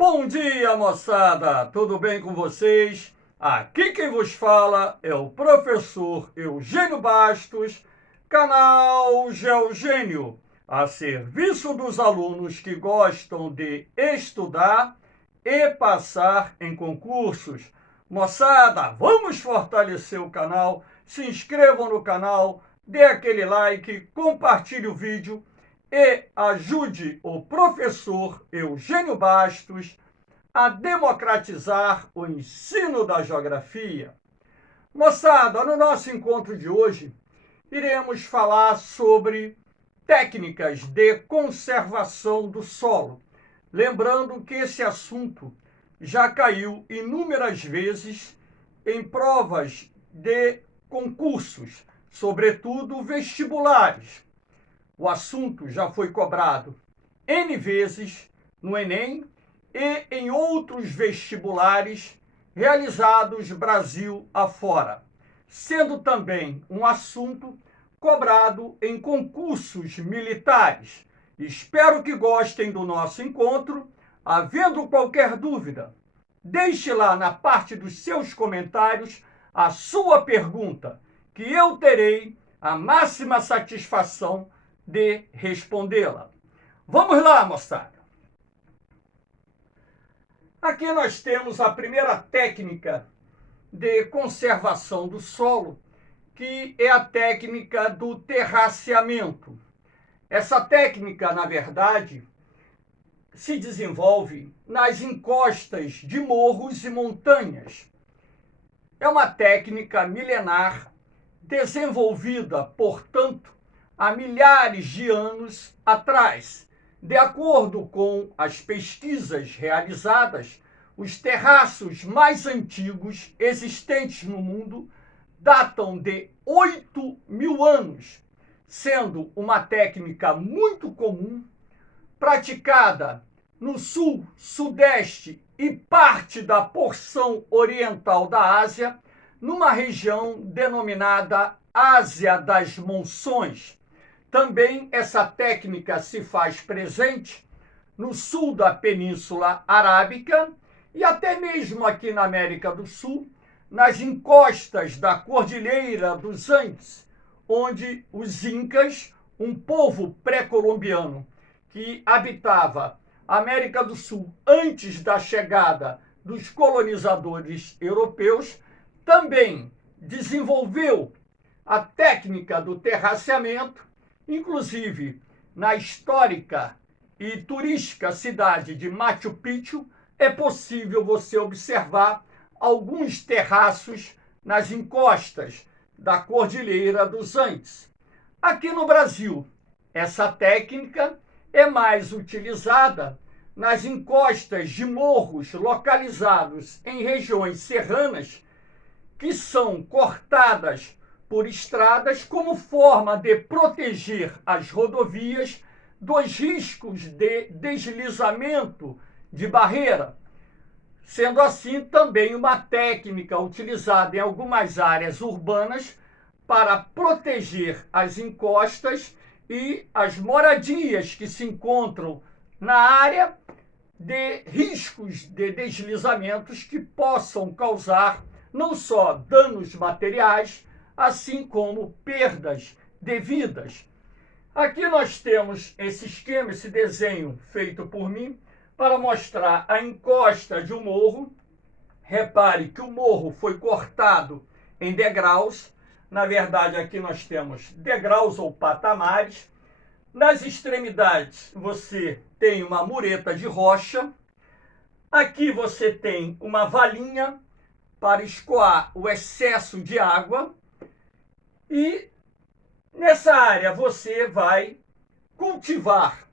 Bom dia, moçada! Tudo bem com vocês? Aqui quem vos fala é o professor Eugênio Bastos, canal Geogênio, a serviço dos alunos que gostam de estudar e passar em concursos. Moçada, vamos fortalecer o canal, se inscrevam no canal, dê aquele like, compartilhe o vídeo e ajude o professor Eugênio Bastos a democratizar o ensino da geografia. Moçada, no nosso encontro de hoje, iremos falar sobre técnicas de conservação do solo. Lembrando que esse assunto já caiu inúmeras vezes em provas de concursos, sobretudo vestibulares. O assunto já foi cobrado N vezes no Enem e em outros vestibulares realizados Brasil afora, sendo também um assunto cobrado em concursos militares. Espero que gostem do nosso encontro. Havendo qualquer dúvida, deixe lá na parte dos seus comentários a sua pergunta, que eu terei a máxima satisfação de respondê-la. Vamos lá, moçada! Aqui nós temos a primeira técnica de conservação do solo, que é a técnica do terraceamento. Essa técnica, na verdade, se desenvolve nas encostas de morros e montanhas. É uma técnica milenar desenvolvida, portanto, há milhares de anos atrás. De acordo com as pesquisas realizadas, os terraços mais antigos existentes no mundo datam de 8.000 anos, sendo uma técnica muito comum, praticada no sul, sudeste e parte da porção oriental da Ásia, numa região denominada Ásia das Monções. Também essa técnica se faz presente no sul da Península Arábica e até mesmo aqui na América do Sul, nas encostas da Cordilheira dos Andes, onde os Incas, um povo pré-colombiano que habitava a América do Sul antes da chegada dos colonizadores europeus, também desenvolveu a técnica do terraceamento. Inclusive, na histórica e turística cidade de Machu Picchu, é possível você observar alguns terraços nas encostas da Cordilheira dos Andes. Aqui no Brasil, essa técnica é mais utilizada nas encostas de morros localizados em regiões serranas que são cortadas por estradas como forma de proteger as rodovias dos riscos de deslizamento de barreira, sendo assim também uma técnica utilizada em algumas áreas urbanas para proteger as encostas e as moradias que se encontram na área de riscos de deslizamentos que possam causar não só danos materiais, assim como perdas de vidas. Aqui nós temos esse esquema, esse desenho feito por mim, para mostrar a encosta de um morro. Repare que o morro foi cortado em degraus. Na verdade, aqui nós temos degraus ou patamares. Nas extremidades, você tem uma mureta de rocha. Aqui você tem uma valinha para escoar o excesso de água. E nessa área você vai cultivar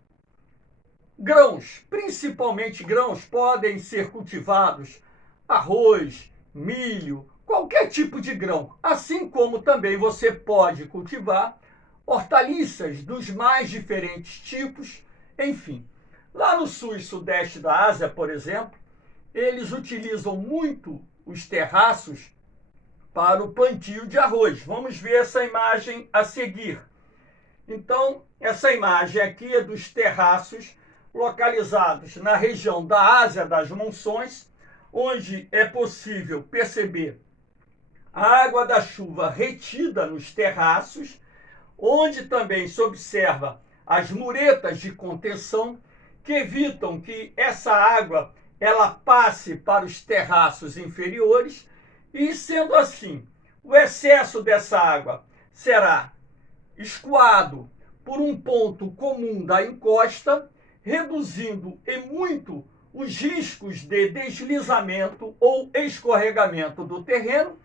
grãos, principalmente grãos, podem ser cultivados arroz, milho, qualquer tipo de grão, assim como também você pode cultivar hortaliças dos mais diferentes tipos, enfim. Lá no sul e sudeste da Ásia, por exemplo, eles utilizam muito os terraços para o plantio de arroz. Vamos ver essa imagem a seguir. Então, essa imagem aqui é dos terraços localizados na região da Ásia das Monções, onde é possível perceber a água da chuva retida nos terraços, onde também se observa as muretas de contenção que evitam que essa água ela passe para os terraços inferiores e, sendo assim, o excesso dessa água será escoado por um ponto comum da encosta, reduzindo em muito os riscos de deslizamento ou escorregamento do terreno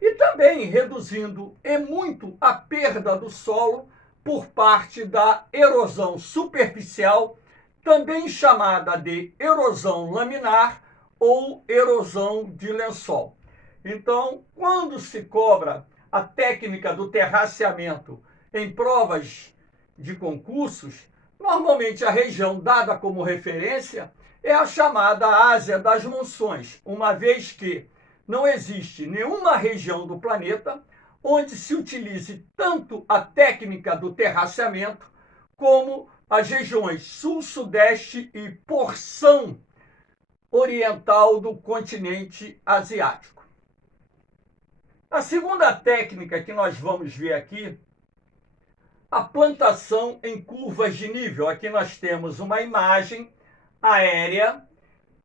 e também reduzindo em muito a perda do solo por parte da erosão superficial, também chamada de erosão laminar ou erosão de lençol. Então, quando se cobra a técnica do terraceamento em provas de concursos, normalmente a região dada como referência é a chamada Ásia das Monções, uma vez que não existe nenhuma região do planeta onde se utilize tanto a técnica do terraceamento como as regiões sul, sudeste e porção oriental do continente asiático. A segunda técnica que nós vamos ver aqui, a plantação em curvas de nível. Aqui nós temos uma imagem aérea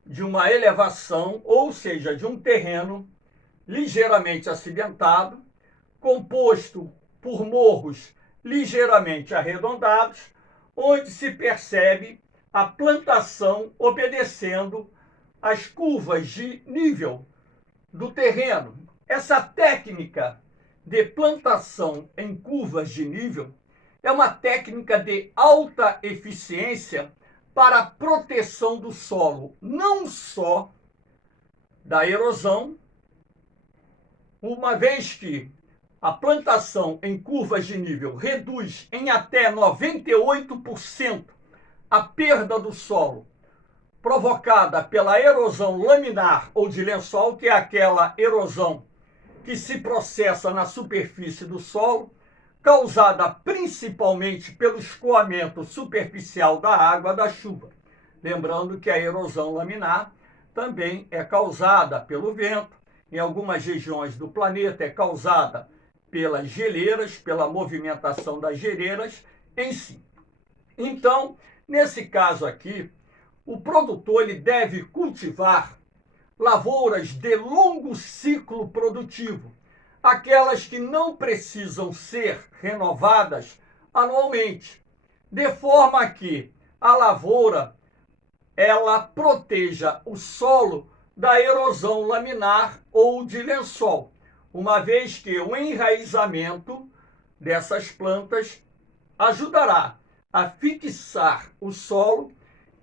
de uma elevação, ou seja, de um terreno ligeiramente acidentado, composto por morros ligeiramente arredondados, onde se percebe a plantação obedecendo às curvas de nível do terreno. Essa técnica de plantação em curvas de nível é uma técnica de alta eficiência para a proteção do solo, não só da erosão, uma vez que a plantação em curvas de nível reduz em até 98% a perda do solo provocada pela erosão laminar ou de lençol, que é aquela erosão que se processa na superfície do solo, causada principalmente pelo escoamento superficial da água da chuva. Lembrando que a erosão laminar também é causada pelo vento, em algumas regiões do planeta é causada pelas geleiras, pela movimentação das geleiras em si. Então, nesse caso aqui, o produtor ele deve cultivar lavouras de longo ciclo produtivo, aquelas que não precisam ser renovadas anualmente, de forma que a lavoura ela proteja o solo da erosão laminar ou de lençol, uma vez que o enraizamento dessas plantas ajudará a fixar o solo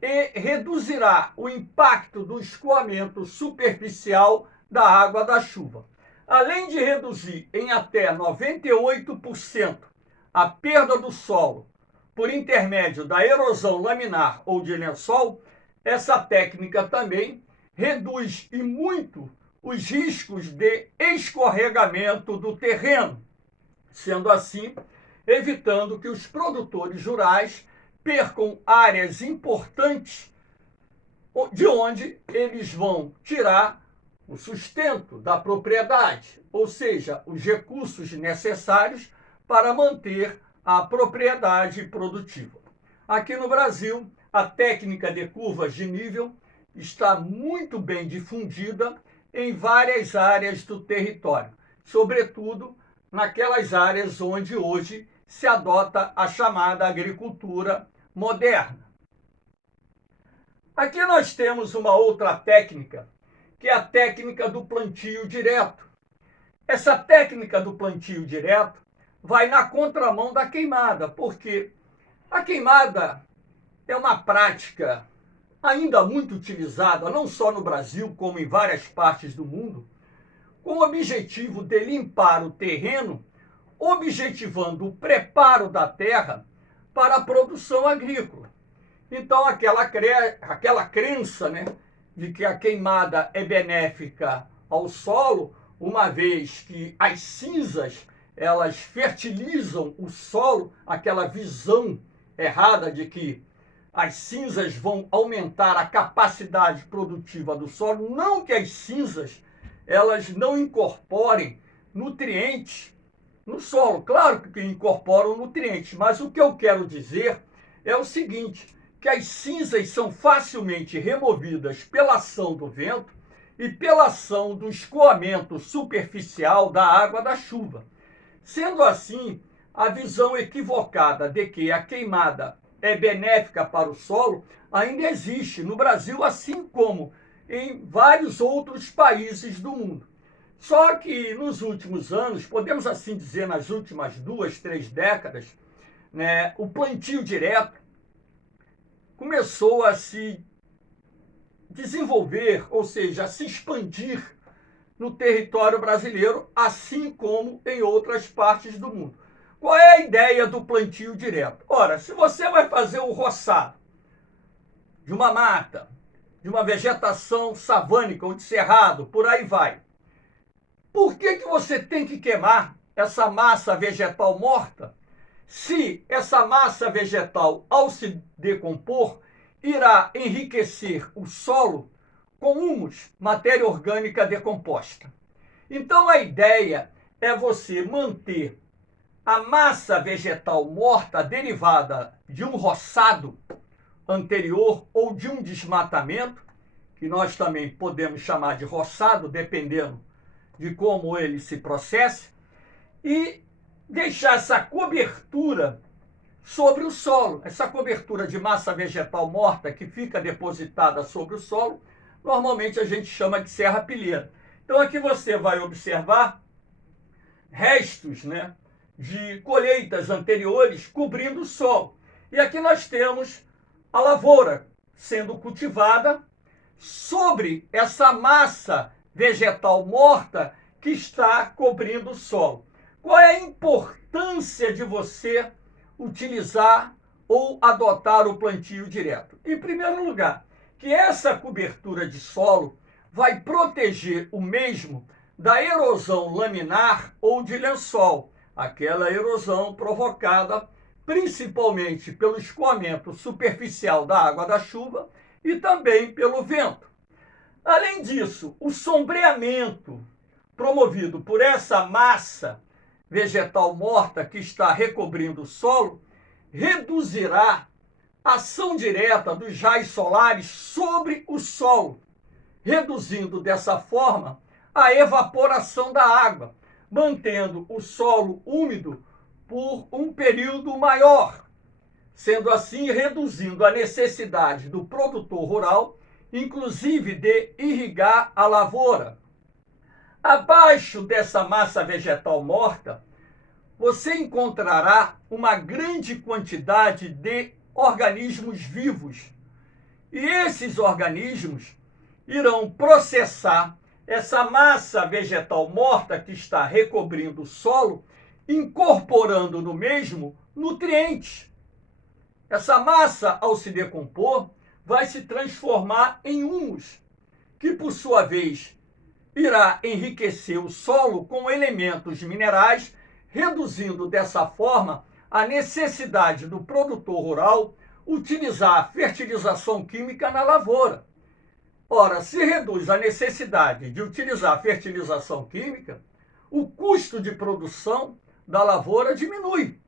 e reduzirá o impacto do escoamento superficial da água da chuva. Além de reduzir em até 98% a perda do solo por intermédio da erosão laminar ou de lençol, essa técnica também reduz e muito os riscos de escorregamento do terreno, sendo assim, evitando que os produtores rurais percam áreas importantes de onde eles vão tirar o sustento da propriedade, ou seja, os recursos necessários para manter a propriedade produtiva. Aqui no Brasil, a técnica de curvas de nível está muito bem difundida em várias áreas do território, sobretudo naquelas áreas onde hoje se adota a chamada agricultura moderna. Aqui nós temos uma outra técnica, que é a técnica do plantio direto. Essa técnica do plantio direto vai na contramão da queimada, porque a queimada é uma prática ainda muito utilizada, não só no Brasil, como em várias partes do mundo, com o objetivo de limpar o terreno, objetivando o preparo da terra para a produção agrícola. Então, aquela crença, né, de que a queimada é benéfica ao solo, uma vez que as cinzas elas fertilizam o solo, aquela visão errada de que as cinzas vão aumentar a capacidade produtiva do solo, não que as cinzas elas não incorporem nutrientes no solo. Claro que incorporam nutrientes, mas o que eu quero dizer é o seguinte, que as cinzas são facilmente removidas pela ação do vento e pela ação do escoamento superficial da água da chuva. Sendo assim, a visão equivocada de que a queimada é benéfica para o solo ainda existe no Brasil, assim como em vários outros países do mundo. Só que nos últimos anos, podemos assim dizer, nas últimas 2, 3 décadas, né, o plantio direto começou a se desenvolver, ou seja, a se expandir no território brasileiro, assim como em outras partes do mundo. Qual é a ideia do plantio direto? Ora, se você vai fazer o roçado de uma mata, de uma vegetação savânica ou de cerrado, por aí vai, por que você tem que queimar essa massa vegetal morta se essa massa vegetal, ao se decompor, irá enriquecer o solo com humus, matéria orgânica decomposta? Então a ideia é você manter a massa vegetal morta derivada de um roçado anterior ou de um desmatamento, que nós também podemos chamar de roçado, dependendo de como ele se processe, e deixar essa cobertura sobre o solo. Essa cobertura de massa vegetal morta que fica depositada sobre o solo, normalmente a gente chama de serrapilheira. Então aqui você vai observar restos, né, de colheitas anteriores cobrindo o solo. E aqui nós temos a lavoura sendo cultivada sobre essa massa vegetal morta que está cobrindo o solo. Qual é a importância de você utilizar ou adotar o plantio direto? Em primeiro lugar, que essa cobertura de solo vai proteger o mesmo da erosão laminar ou de lençol, aquela erosão provocada principalmente pelo escoamento superficial da água da chuva e também pelo vento. Além disso, o sombreamento promovido por essa massa vegetal morta que está recobrindo o solo reduzirá a ação direta dos raios solares sobre o solo, reduzindo dessa forma a evaporação da água, mantendo o solo úmido por um período maior, sendo assim reduzindo a necessidade do produtor rural, inclusive de irrigar a lavoura. Abaixo dessa massa vegetal morta, você encontrará uma grande quantidade de organismos vivos. E esses organismos irão processar essa massa vegetal morta que está recobrindo o solo, incorporando no mesmo nutrientes. Essa massa, ao se decompor, vai se transformar em humus, que por sua vez irá enriquecer o solo com elementos minerais, reduzindo dessa forma a necessidade do produtor rural utilizar a fertilização química na lavoura. Ora, se reduz a necessidade de utilizar fertilização química, o custo de produção da lavoura diminui.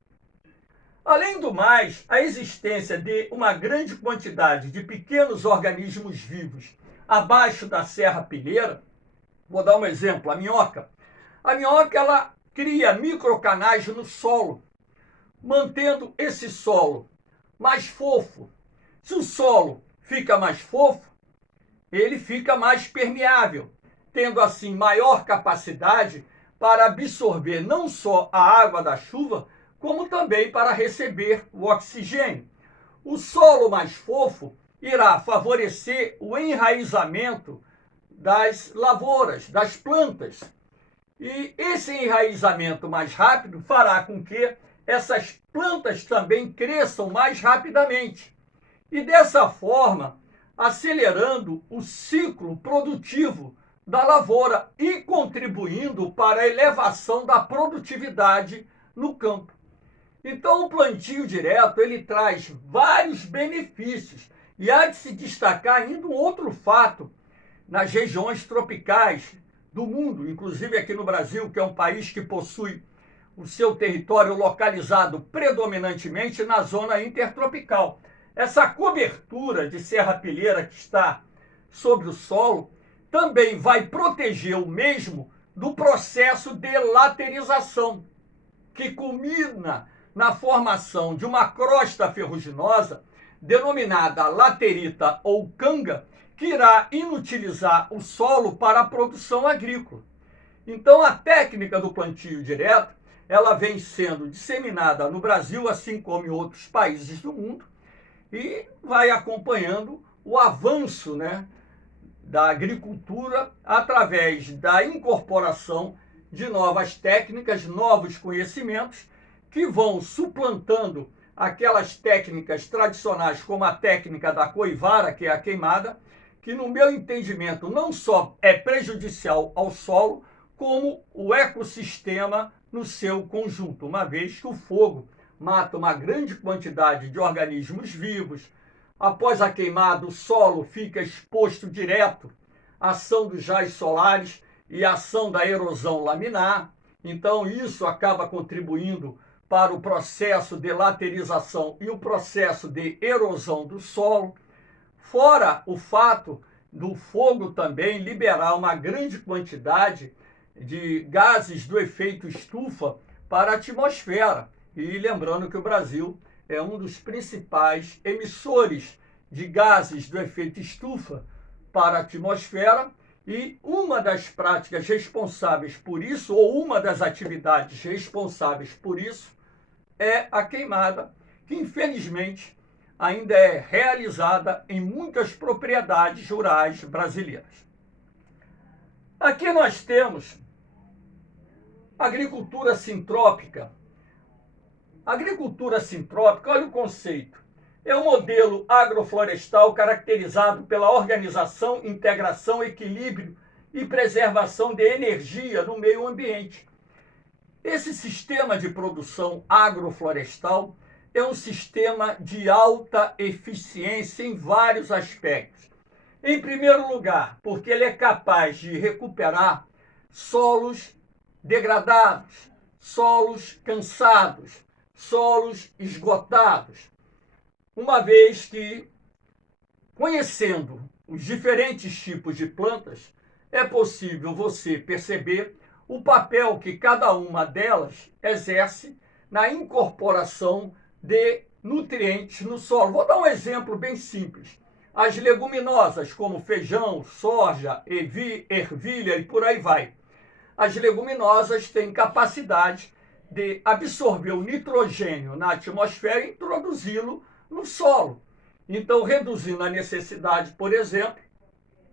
Além do mais, a existência de uma grande quantidade de pequenos organismos vivos abaixo da serrapilheira, vou dar um exemplo, a minhoca. A minhoca, ela cria microcanais no solo, mantendo esse solo mais fofo. Se o solo fica mais fofo, ele fica mais permeável, tendo assim maior capacidade para absorver não só a água da chuva, como também para receber o oxigênio. O solo mais fofo irá favorecer o enraizamento das lavouras, das plantas. E esse enraizamento mais rápido fará com que essas plantas também cresçam mais rapidamente. E dessa forma, acelerando o ciclo produtivo da lavoura e contribuindo para a elevação da produtividade no campo. Então, o plantio direto, ele traz vários benefícios. E há de se destacar ainda um outro fato nas regiões tropicais do mundo, inclusive aqui no Brasil, que é um país que possui o seu território localizado predominantemente na zona intertropical. Essa cobertura de serrapilheira que está sobre o solo também vai proteger o mesmo do processo de laterização, que culmina na formação de uma crosta ferruginosa, denominada laterita ou canga, que irá inutilizar o solo para a produção agrícola. Então, a técnica do plantio direto, ela vem sendo disseminada no Brasil, assim como em outros países do mundo, e vai acompanhando o avanço, da agricultura através da incorporação de novas técnicas, novos conhecimentos, que vão suplantando aquelas técnicas tradicionais, como a técnica da coivara, que é a queimada, que, no meu entendimento, não só é prejudicial ao solo, como o ecossistema no seu conjunto, uma vez que o fogo mata uma grande quantidade de organismos vivos. Após a queimada, o solo fica exposto direto à ação dos raios solares e à ação da erosão laminar. Então, isso acaba contribuindo para o processo de laterização e o processo de erosão do solo. Fora o fato do fogo também liberar uma grande quantidade de gases do efeito estufa para a atmosfera. E lembrando que o Brasil é um dos principais emissores de gases do efeito estufa para a atmosfera, e uma das práticas responsáveis por isso, ou uma das atividades responsáveis por isso, é a queimada, que infelizmente ainda é realizada em muitas propriedades rurais brasileiras. Aqui nós temos agricultura sintrópica. Agricultura sintrópica, olha o conceito, é um modelo agroflorestal caracterizado pela organização, integração, equilíbrio e preservação de energia no meio ambiente. Esse sistema de produção agroflorestal é um sistema de alta eficiência em vários aspectos. Em primeiro lugar, porque ele é capaz de recuperar solos degradados, solos cansados, solos esgotados, uma vez que, conhecendo os diferentes tipos de plantas, é possível você perceber o papel que cada uma delas exerce na incorporação de nutrientes no solo. Vou dar um exemplo bem simples. As leguminosas, como feijão, soja, ervilha e por aí vai. As leguminosas têm capacidade de absorver o nitrogênio na atmosfera e introduzi-lo no solo. Então, reduzindo a necessidade, por exemplo,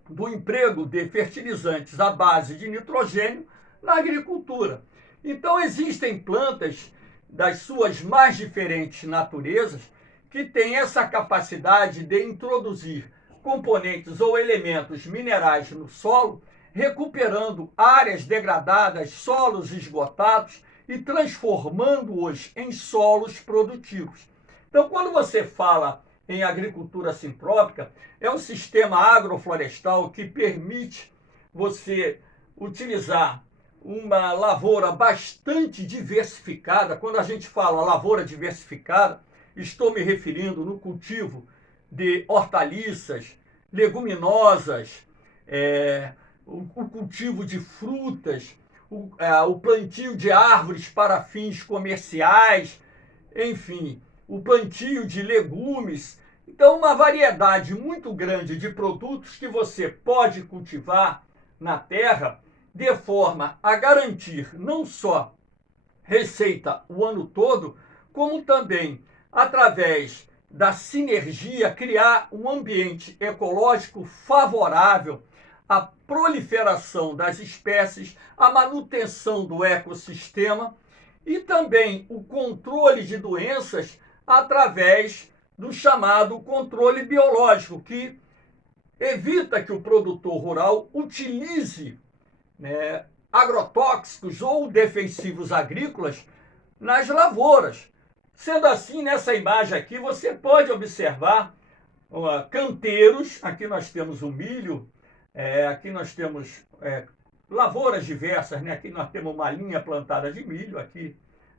do emprego de fertilizantes à base de nitrogênio na agricultura. Então, existem plantas das suas mais diferentes naturezas que têm essa capacidade de introduzir componentes ou elementos minerais no solo, recuperando áreas degradadas, solos esgotados e transformando-os em solos produtivos. Então, quando você fala em agricultura sintrópica, é um sistema agroflorestal que permite você utilizar uma lavoura bastante diversificada. Quando a gente fala lavoura diversificada, estou me referindo no cultivo de hortaliças, leguminosas, o cultivo de frutas, o plantio de árvores para fins comerciais, enfim, o plantio de legumes. Então, uma variedade muito grande de produtos que você pode cultivar na terra de forma a garantir não só receita o ano todo, como também, através da sinergia, criar um ambiente ecológico favorável à proliferação das espécies, à manutenção do ecossistema e também o controle de doenças através do chamado controle biológico, que evita que o produtor rural utilize agrotóxicos ou defensivos agrícolas nas lavouras. Sendo assim, nessa imagem aqui, você pode observar canteiros. Aqui nós temos o milho, aqui nós temos lavouras diversas, né? Aqui nós temos uma linha plantada de milho, aqui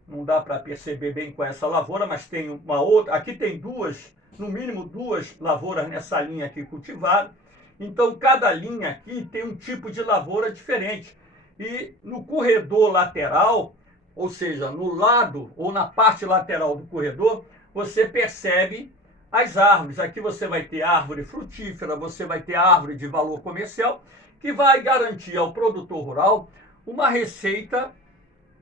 não dá para perceber bem com essa lavoura, mas tem uma outra, aqui tem duas, no mínimo duas lavouras nessa linha aqui cultivada. Então, cada linha aqui tem um tipo de lavoura diferente. E no corredor lateral, ou seja, no lado ou na parte lateral do corredor, você percebe as árvores. Aqui você vai ter árvore frutífera, você vai ter árvore de valor comercial, que vai garantir ao produtor rural uma receita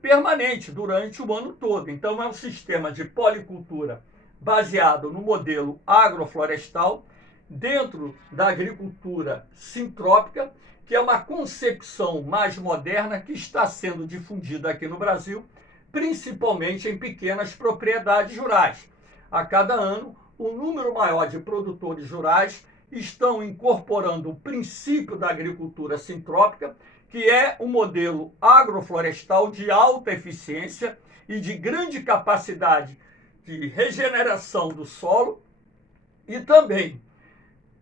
permanente durante o ano todo. Então, é um sistema de policultura baseado no modelo agroflorestal, dentro da agricultura sintrópica, que é uma concepção mais moderna que está sendo difundida aqui no Brasil, principalmente em pequenas propriedades rurais. A cada ano, um número maior de produtores rurais estão incorporando o princípio da agricultura sintrópica, que é um modelo agroflorestal de alta eficiência e de grande capacidade de regeneração do solo e também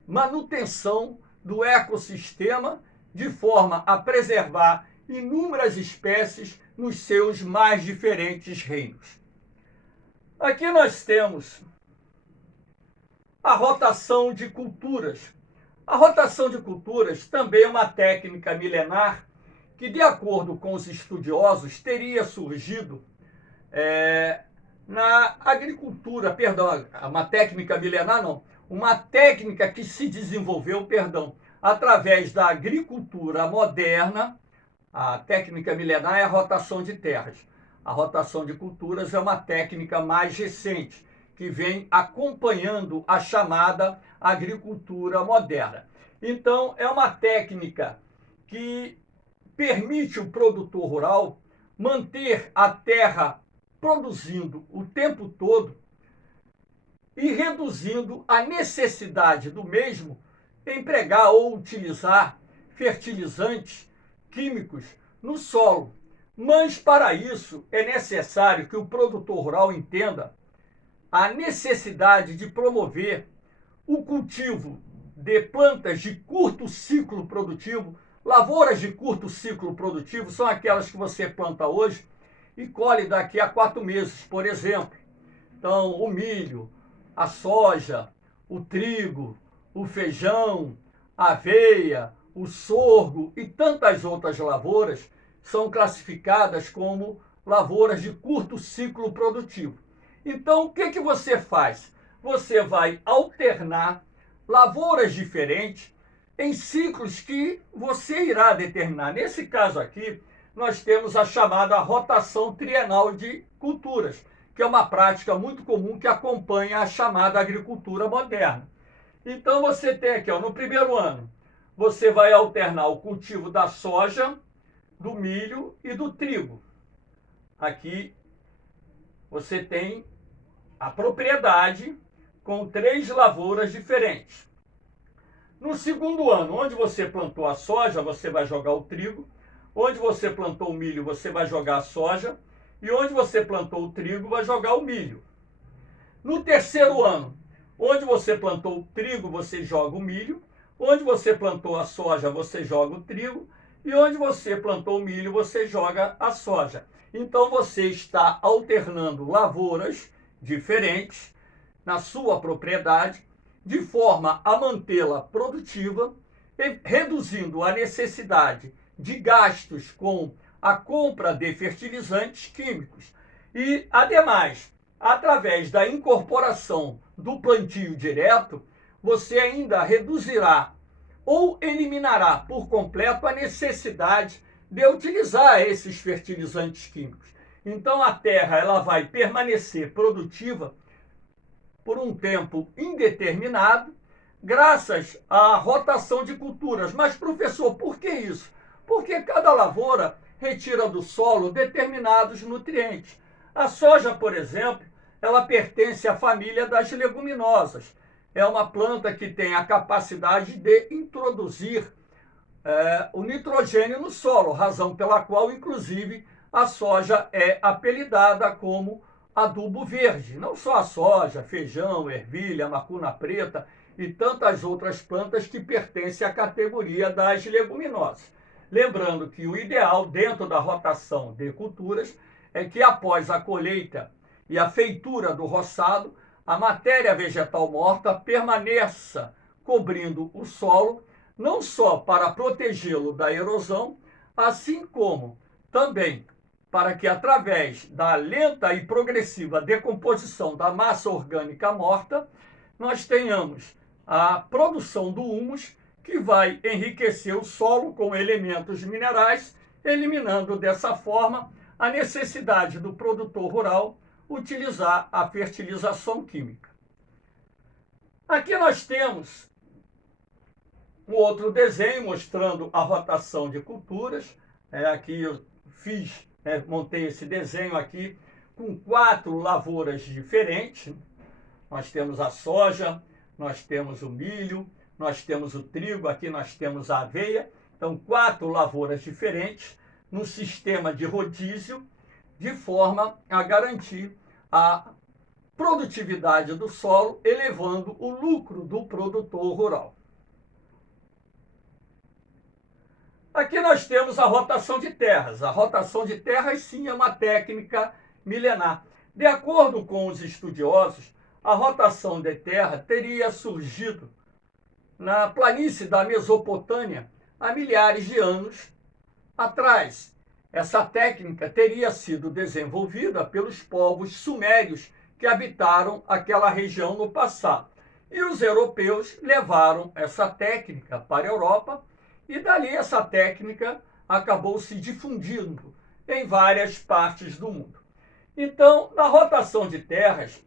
manutenção do ecossistema, de forma a preservar inúmeras espécies nos seus mais diferentes reinos. Aqui nós temos a rotação de culturas. A rotação de culturas também é uma técnica milenar que, de acordo com os estudiosos, teria surgido na agricultura, perdão, uma técnica milenar não, uma técnica que se desenvolveu, através da agricultura moderna. A técnica milenar é a rotação de terras. A rotação de culturas é uma técnica mais recente, que vem acompanhando a chamada agricultura moderna. Então, é uma técnica que permite o produtor rural manter a terra produzindo o tempo todo e reduzindo a necessidade do mesmo empregar ou utilizar fertilizantes químicos no solo. Mas, para isso, é necessário que o produtor rural entenda a necessidade de promover o cultivo de plantas de curto ciclo produtivo. Lavouras de curto ciclo produtivo são aquelas que você planta hoje e colhe daqui a 4 meses, por exemplo. Então, o milho, a soja, o trigo, o feijão, a aveia, o sorgo e tantas outras lavouras são classificadas como lavouras de curto ciclo produtivo. Então, o que você faz? Você vai alternar lavouras diferentes em ciclos que você irá determinar. Nesse caso aqui, nós temos a chamada rotação trienal de culturas, que é uma prática muito comum que acompanha a chamada agricultura moderna. Então, você tem aqui, no primeiro ano, você vai alternar o cultivo da soja, do milho e do trigo. Aqui você tem a propriedade com 3 lavouras diferentes. No segundo ano, onde você plantou a soja, você vai jogar o trigo. Onde você plantou o milho, você vai jogar a soja. E onde você plantou o trigo, vai jogar o milho. No terceiro ano, onde você plantou o trigo, você joga o milho. Onde você plantou a soja, você joga o trigo. E onde você plantou o milho, você joga a soja. Então, você está alternando lavouras diferentes na sua propriedade, de forma a mantê-la produtiva, reduzindo a necessidade de gastos com a compra de fertilizantes químicos. E, ademais, através da incorporação do plantio direto, você ainda reduzirá ou eliminará por completo a necessidade de utilizar esses fertilizantes químicos. Então, a terra ela vai permanecer produtiva por um tempo indeterminado, graças à rotação de culturas. Mas, professor, por que isso? Porque cada lavoura retira do solo determinados nutrientes. A soja, por exemplo, ela pertence à família das leguminosas. É uma planta que tem a capacidade de introduzir o nitrogênio no solo, razão pela qual, inclusive, a soja é apelidada como adubo verde, não só a soja, feijão, ervilha, macuna preta e tantas outras plantas que pertencem à categoria das leguminosas. Lembrando que o ideal dentro da rotação de culturas é que após a colheita e a feitura do roçado, a matéria vegetal morta permaneça cobrindo o solo, não só para protegê-lo da erosão, assim como também para que, através da lenta e progressiva decomposição da massa orgânica morta, nós tenhamos a produção do humus, que vai enriquecer o solo com elementos minerais, eliminando dessa forma a necessidade do produtor rural utilizar a fertilização química. Aqui nós temos um outro desenho mostrando a rotação de culturas. Aqui eu montei esse desenho aqui com 4 lavouras diferentes. Nós temos a soja, nós temos o milho, nós temos o trigo, aqui nós temos a aveia. Então, 4 lavouras diferentes no sistema de rodízio, de forma a garantir a produtividade do solo, elevando o lucro do produtor rural. Aqui nós temos a rotação de terras. A rotação de terras, sim, é uma técnica milenar. De acordo com os estudiosos, a rotação de terra teria surgido na planície da Mesopotâmia há milhares de anos atrás. Essa técnica teria sido desenvolvida pelos povos sumérios que habitaram aquela região no passado. E os europeus levaram essa técnica para a Europa e dali essa técnica acabou se difundindo em várias partes do mundo. Então, na rotação de terras,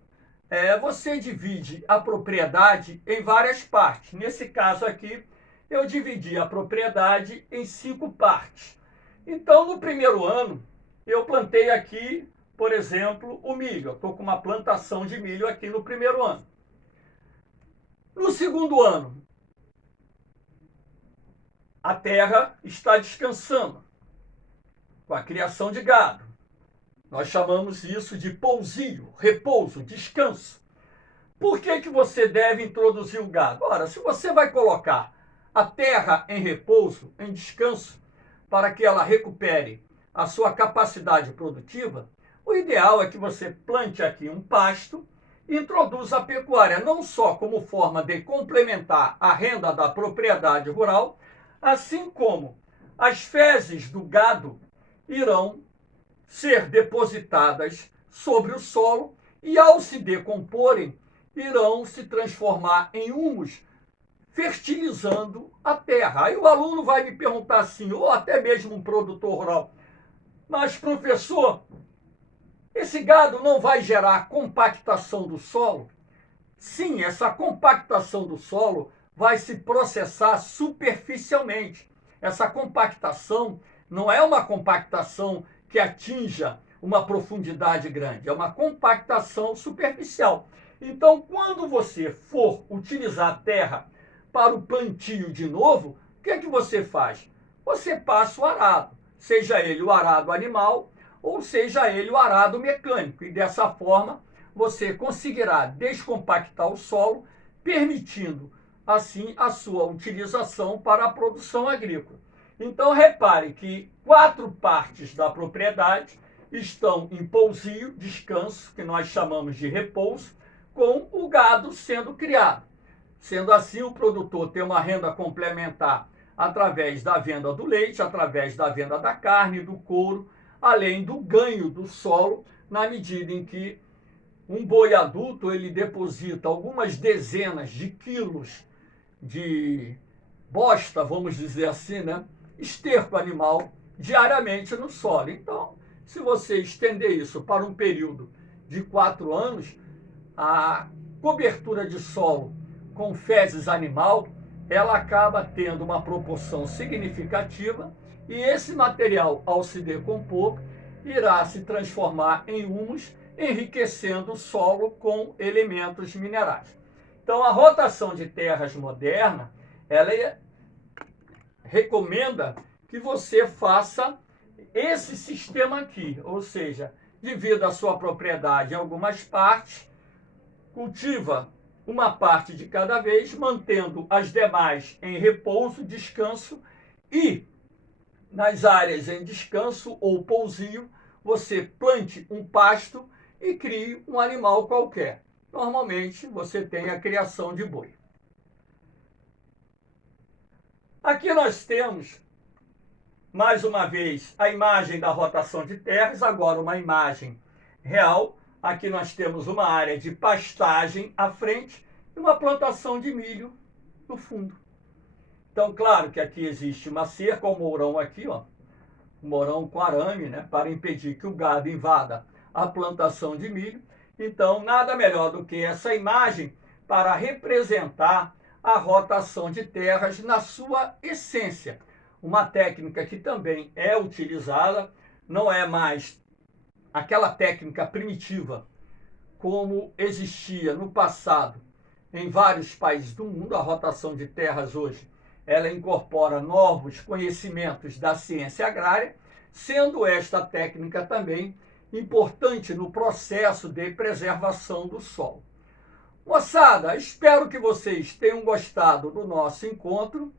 você divide a propriedade em várias partes. Nesse caso aqui, eu dividi a propriedade em 5 partes. Então, no primeiro ano, eu plantei aqui, por exemplo, o milho. Eu estou com uma plantação de milho aqui no primeiro ano. No segundo ano, a terra está descansando com a criação de gado. Nós chamamos isso de pousio, repouso, descanso. Por que você deve introduzir o gado? Ora, se você vai colocar a terra em repouso, em descanso, para que ela recupere a sua capacidade produtiva, o ideal é que você plante aqui um pasto e introduza a pecuária, não só como forma de complementar a renda da propriedade rural, assim como as fezes do gado irão ser depositadas sobre o solo e, ao se decomporem, irão se transformar em humus, fertilizando a terra. Aí o aluno vai me perguntar assim, ou até mesmo um produtor rural, mas professor, esse gado não vai gerar compactação do solo? Sim, essa compactação do solo vai se processar superficialmente. Essa compactação não é uma compactação que atinja uma profundidade grande, é uma compactação superficial. Então, quando você for utilizar a terra para o plantio de novo, o que é que você faz? Você passa o arado, seja ele o arado animal ou seja ele o arado mecânico, e dessa forma você conseguirá descompactar o solo, permitindo assim a sua utilização para a produção agrícola. Então repare que 4 partes da propriedade estão em pousio, descanso, que nós chamamos de repouso, com o gado sendo criado. Sendo assim, o produtor tem uma renda complementar através da venda do leite, através da venda da carne, do couro, além do ganho do solo, na medida em que um boi adulto ele deposita algumas dezenas de quilos de bosta, vamos dizer assim, né? Esterco animal diariamente no solo. Então, se você estender isso para um período de 4 anos, a cobertura de solo com fezes animal, ela acaba tendo uma proporção significativa e esse material, ao se decompor, irá se transformar em humus, enriquecendo o solo com elementos minerais. Então, a rotação de terras moderna, ela recomenda que você faça esse sistema aqui, ou seja, divida a sua propriedade em algumas partes, cultiva uma parte de cada vez, mantendo as demais em repouso, descanso, e nas áreas em descanso ou pousio, você plante um pasto e crie um animal qualquer. Normalmente, você tem a criação de boi. Aqui nós temos, mais uma vez, a imagem da rotação de terras, agora uma imagem real. Aqui nós temos uma área de pastagem à frente e uma plantação de milho no fundo. Então, claro que aqui existe uma cerca, o mourão aqui, ó, um mourão com arame, né, para impedir que o gado invada a plantação de milho. Então, nada melhor do que essa imagem para representar a rotação de terras na sua essência. Uma técnica que também é utilizada, não é mais aquela técnica primitiva como existia no passado em vários países do mundo. A rotação de terras hoje, ela incorpora novos conhecimentos da ciência agrária, sendo esta técnica também importante no processo de preservação do solo. Moçada, espero que vocês tenham gostado do nosso encontro.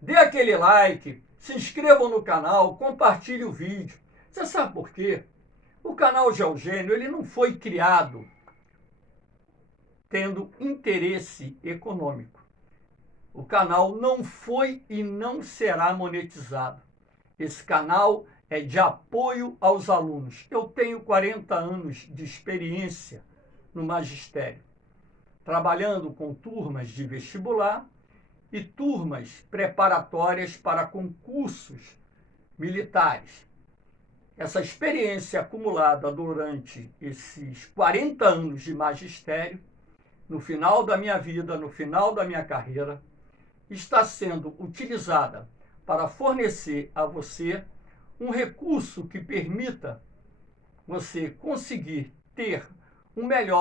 Dê aquele like, se inscrevam no canal, compartilhe o vídeo. Você sabe por quê? O canal Geogênio, ele não foi criado tendo interesse econômico. O canal não foi e não será monetizado. Esse canal é de apoio aos alunos. Eu tenho 40 anos de experiência no magistério, trabalhando com turmas de vestibular e turmas preparatórias para concursos militares. Essa experiência acumulada durante esses 40 anos de magistério, no final da minha vida, no final da minha carreira, está sendo utilizada para fornecer a você um recurso que permita você conseguir ter um melhor